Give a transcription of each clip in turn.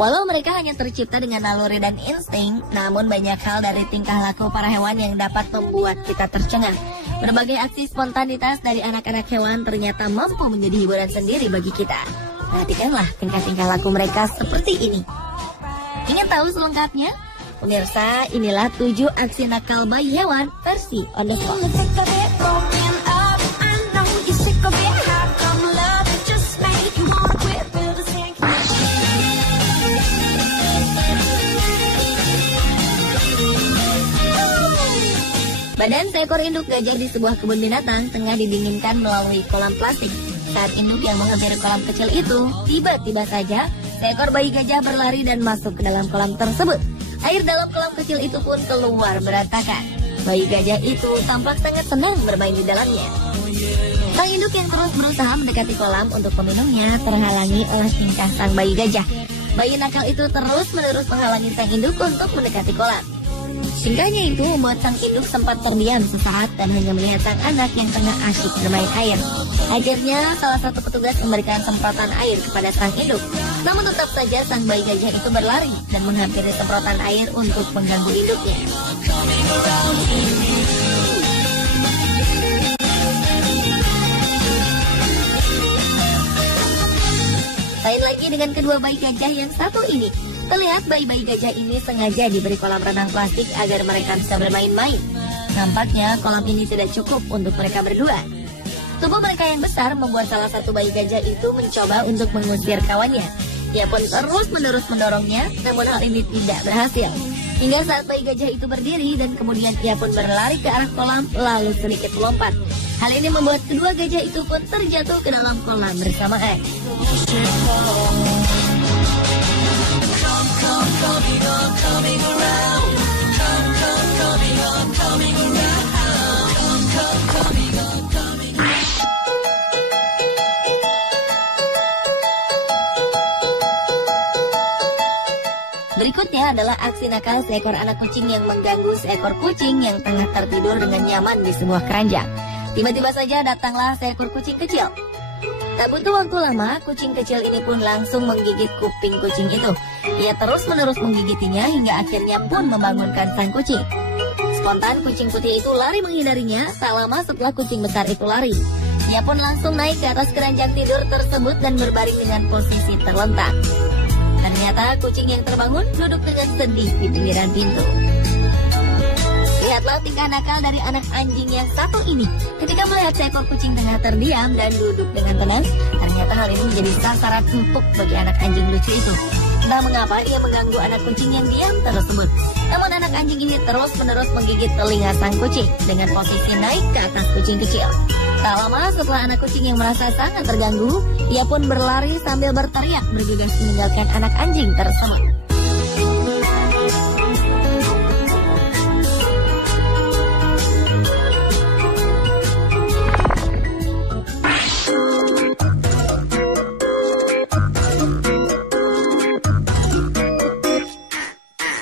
Walau mereka hanya tercipta dengan naluri dan insting, namun banyak hal dari tingkah laku para hewan yang dapat membuat kita tercengang. Berbagai aksi spontanitas dari anak-anak hewan ternyata mampu menjadi hiburan sendiri bagi kita. Perhatikanlah tingkah-tingkah laku mereka seperti ini. Ingin tahu selengkapnya? Pemirsa, inilah 7 aksi nakal bayi hewan versi on the spot. Badan seekor induk gajah di sebuah kebun binatang tengah didinginkan melalui kolam plastik. Saat induk yang menghampiri kolam kecil itu, tiba-tiba saja seekor bayi gajah berlari dan masuk ke dalam kolam tersebut. Air dalam kolam kecil itu pun keluar berantakan. Bayi gajah itu tampak sangat senang bermain di dalamnya. Sang induk yang terus berusaha mendekati kolam untuk meminumnya terhalangi oleh tingkah sang bayi gajah. Bayi nakal itu terus-menerus menghalangi sang induk untuk mendekati kolam. Tingkahnya itu membuat sang induk sempat terdiam sesaat dan hanya melihat sang anak yang tengah asyik bermain air. Akhirnya salah satu petugas memberikan semprotan air kepada sang induk. Namun tetap saja sang bayi gajah itu berlari dan menghampiri semprotan air untuk mengganggu induknya. Lain lagi dengan kedua bayi gajah yang satu ini. Terlihat bayi-bayi gajah ini sengaja diberi kolam renang plastik agar mereka bisa bermain-main. Nampaknya kolam ini tidak cukup untuk mereka berdua. Tubuh mereka yang besar membuat salah satu bayi gajah itu mencoba untuk mengusir kawannya. Ia pun terus-menerus mendorongnya, namun hal ini tidak berhasil. Hingga saat bayi gajah itu berdiri dan kemudian ia pun berlari ke arah kolam lalu sedikit melompat. Hal ini membuat kedua gajah itu pun terjatuh ke dalam kolam bersamaan. Berikutnya adalah aksi nakal seekor anak kucing yang mengganggu seekor kucing yang tengah tertidur dengan nyaman di sebuah keranjang. Tiba-tiba saja datanglah seekor kucing kecil. Tak butuh waktu lama, kucing kecil ini pun langsung menggigit kuping kucing itu. Ia terus-menerus menggigitinya hingga akhirnya pun membangunkan sang kucing. Spontan kucing putih itu lari menghindarinya. Tak lama setelah kucing besar itu lari, ia pun langsung naik ke atas keranjang tidur tersebut dan berbaring dengan posisi terlentang. Ternyata kucing yang terbangun duduk dengan sedih di pinggiran pintu. Lihatlah tingkah nakal dari anak anjing yang satu ini. Ketika melihat seekor kucing tengah terdiam dan duduk dengan tenang, ternyata hal ini menjadi sasaran empuk bagi anak anjing lucu itu. Entah mengapa ia mengganggu anak kucing yang diam tersebut. Namun anak anjing ini terus-menerus menggigit telinga sang kucing dengan posisi naik ke atas kucing kecil. Tak lama setelah anak kucing yang merasa sangat terganggu, ia pun berlari sambil berteriak bergegas meninggalkan anak anjing tersebut.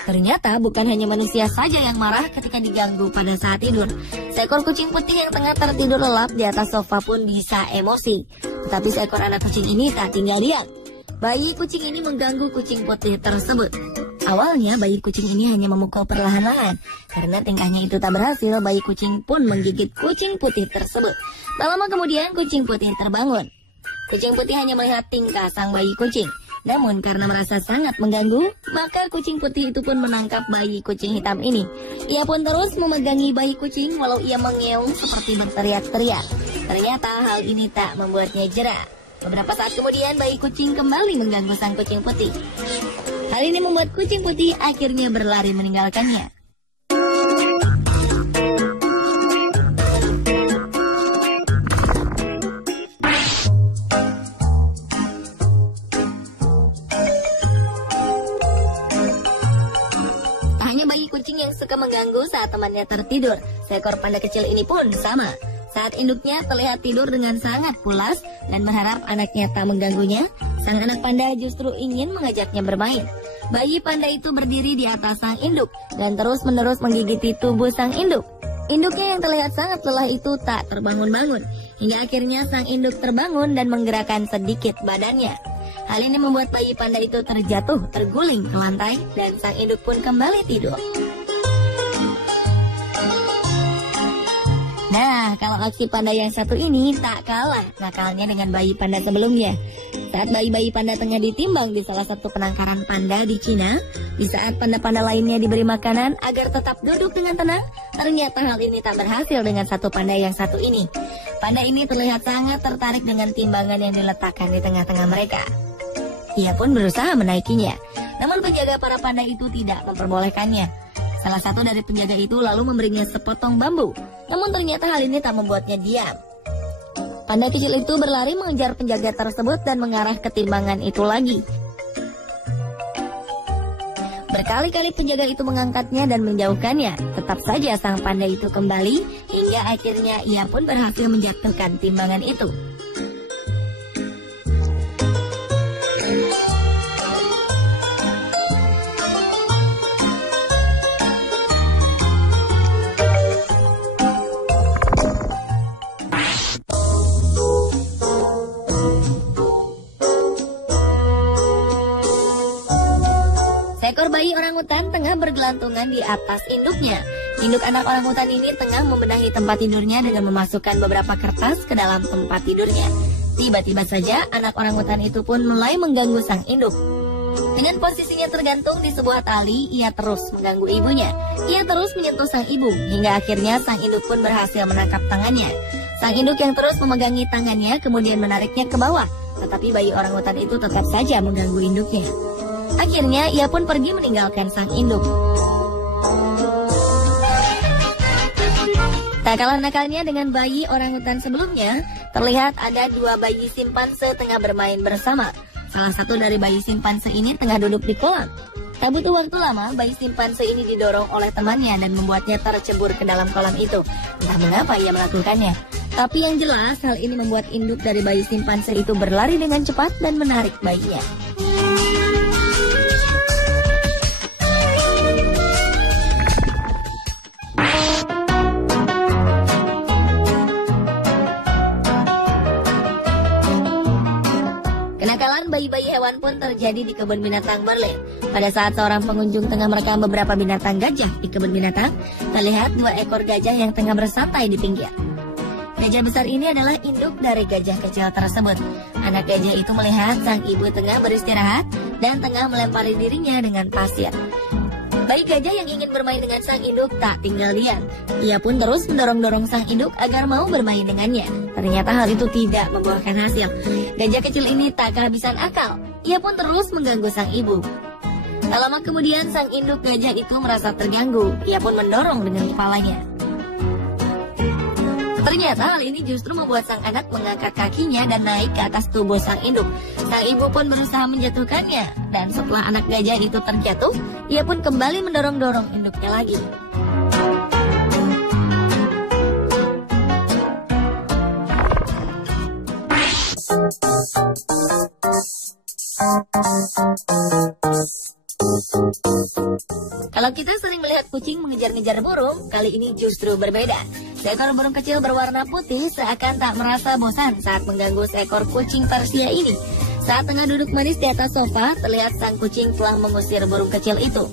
Ternyata bukan hanya manusia saja yang marah ketika diganggu pada saat tidur. Seekor kucing putih yang tengah tertidur lelap di atas sofa pun bisa emosi. Tetapi seekor anak kucing ini tak tinggal diam. Bayi kucing ini mengganggu kucing putih tersebut. Awalnya bayi kucing ini hanya memukul perlahan-lahan. Karena tingkahnya itu tak berhasil, bayi kucing pun menggigit kucing putih tersebut. Tak lama kemudian kucing putih terbangun. Kucing putih hanya melihat tingkah sang bayi kucing. Namun karena merasa sangat mengganggu, maka kucing putih itu pun menangkap bayi kucing hitam ini. Ia pun terus memegangi bayi kucing walau ia mengeong seperti berteriak-teriak. Ternyata hal ini tak membuatnya jera. Beberapa saat kemudian bayi kucing kembali mengganggu sang kucing putih. Hal ini membuat kucing putih akhirnya berlari meninggalkannya. Kucing yang suka mengganggu saat temannya tertidur. Seekor panda kecil ini pun sama. Saat induknya terlihat tidur dengan sangat pulas dan berharap anaknya tak mengganggunya, sang anak panda justru ingin mengajaknya bermain. Bayi panda itu berdiri di atas sang induk dan terus-menerus menggigiti tubuh sang induk. Induknya yang terlihat sangat lelah itu tak terbangun-bangun, hingga akhirnya sang induk terbangun dan menggerakkan sedikit badannya. Hal ini membuat bayi panda itu terguling ke lantai, dan sang induk pun kembali tidur. Nah, kalau aksi panda yang satu ini tak kalah nakalnya dengan bayi panda sebelumnya. Saat bayi-bayi panda tengah ditimbang di salah satu penangkaran panda di Cina, di saat panda-panda lainnya diberi makanan agar tetap duduk dengan tenang, ternyata hal ini tak berhasil dengan satu panda yang satu ini. Panda ini terlihat sangat tertarik dengan timbangan yang diletakkan di tengah-tengah mereka. Ia pun berusaha menaikinya, namun penjaga para panda itu tidak memperbolehkannya. Salah satu dari penjaga itu lalu memberinya sepotong bambu, namun ternyata hal ini tak membuatnya diam. Panda kecil itu berlari mengejar penjaga tersebut dan mengarah ke timbangan itu lagi. Berkali-kali penjaga itu mengangkatnya dan menjauhkannya. Tetap saja sang panda itu kembali, hingga akhirnya ia pun berhasil menjatuhkan timbangan itu. Seekor bayi orangutan tengah bergelantungan di atas induknya. Induk anak orangutan ini tengah membenahi tempat tidurnya dengan memasukkan beberapa kertas ke dalam tempat tidurnya. Tiba-tiba saja anak orangutan itu pun mulai mengganggu sang induk. Dengan posisinya tergantung di sebuah tali, ia terus mengganggu ibunya. Ia terus menyentuh sang ibu, hingga akhirnya sang induk pun berhasil menangkap tangannya. Sang induk yang terus memegangi tangannya kemudian menariknya ke bawah, tetapi bayi orangutan itu tetap saja mengganggu induknya. Akhirnya ia pun pergi meninggalkan sang induk. Tak kalah nakalnya dengan bayi orangutan sebelumnya, terlihat ada dua bayi simpanse tengah bermain bersama. Salah satu dari bayi simpanse ini tengah duduk di kolam. Tak butuh waktu lama, bayi simpanse ini didorong oleh temannya dan membuatnya tercebur ke dalam kolam itu. Entah mengapa ia melakukannya. Tapi yang jelas, hal ini membuat induk dari bayi simpanse itu berlari dengan cepat dan menarik bayinya. Kenakalan bayi-bayi hewan pun terjadi di kebun binatang Berlin. Pada saat seorang pengunjung tengah merekam beberapa binatang gajah di kebun binatang, terlihat dua ekor gajah yang tengah bersantai di pinggir. Gajah besar ini adalah induk dari gajah kecil tersebut. Anak gajah itu melihat sang ibu tengah beristirahat dan tengah melempari dirinya dengan pasir. Bayi gajah yang ingin bermain dengan sang induk tak tinggal diam. Ia pun terus mendorong-dorong sang induk agar mau bermain dengannya. Ternyata hal itu tidak membuahkan hasil. Gajah kecil ini tak kehabisan akal. Ia pun terus mengganggu sang ibu. Tak lama kemudian sang induk gajah itu merasa terganggu. Ia pun mendorong dengan kepalanya. Ternyata hal ini justru membuat sang anak mengangkat kakinya dan naik ke atas tubuh sang induk. Sang ibu pun berusaha menjatuhkannya, dan setelah anak gajah itu terjatuh, ia pun kembali mendorong-dorong induknya lagi. Kalau kita sering melihat kucing mengejar-ngejar burung, kali ini justru berbeda. Seekor burung kecil berwarna putih seakan tak merasa bosan saat mengganggu seekor kucing Persia ini. Saat tengah duduk manis di atas sofa, terlihat sang kucing telah mengusir burung kecil itu.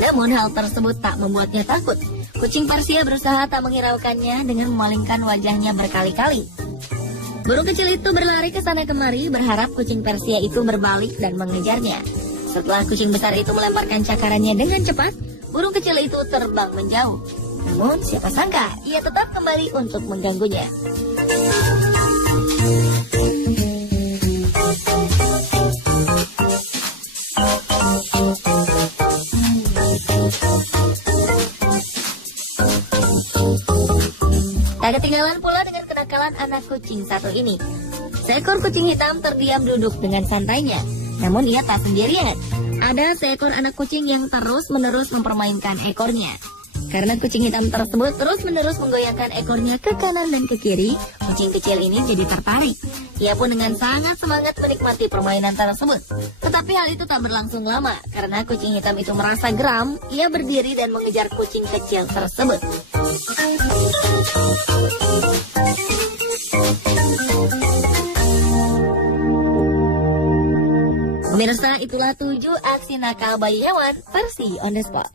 Namun hal tersebut tak membuatnya takut. Kucing Persia berusaha tak menghiraukannya dengan memalingkan wajahnya berkali-kali. Burung kecil itu berlari ke sana kemari berharap kucing Persia itu berbalik dan mengejarnya. Setelah kucing besar itu melemparkan cakarannya dengan cepat, burung kecil itu terbang menjauh. Namun siapa sangka ia tetap kembali untuk mengganggunya. Tak ketinggalan pula dengan kenakalan anak kucing satu ini. Seekor kucing hitam terdiam duduk dengan santainya. Namun ia tak sendirian. Ada seekor anak kucing yang terus-menerus mempermainkan ekornya. Karena kucing hitam tersebut terus-menerus menggoyangkan ekornya ke kanan dan ke kiri, kucing kecil ini jadi tertarik. Ia pun dengan sangat semangat menikmati permainan tersebut. Tetapi hal itu tak berlangsung lama, karena kucing hitam itu merasa geram. Ia berdiri dan mengejar kucing kecil tersebut. Pemirsa, itulah 7 aksi nakal bayi hewan versi On The Spot.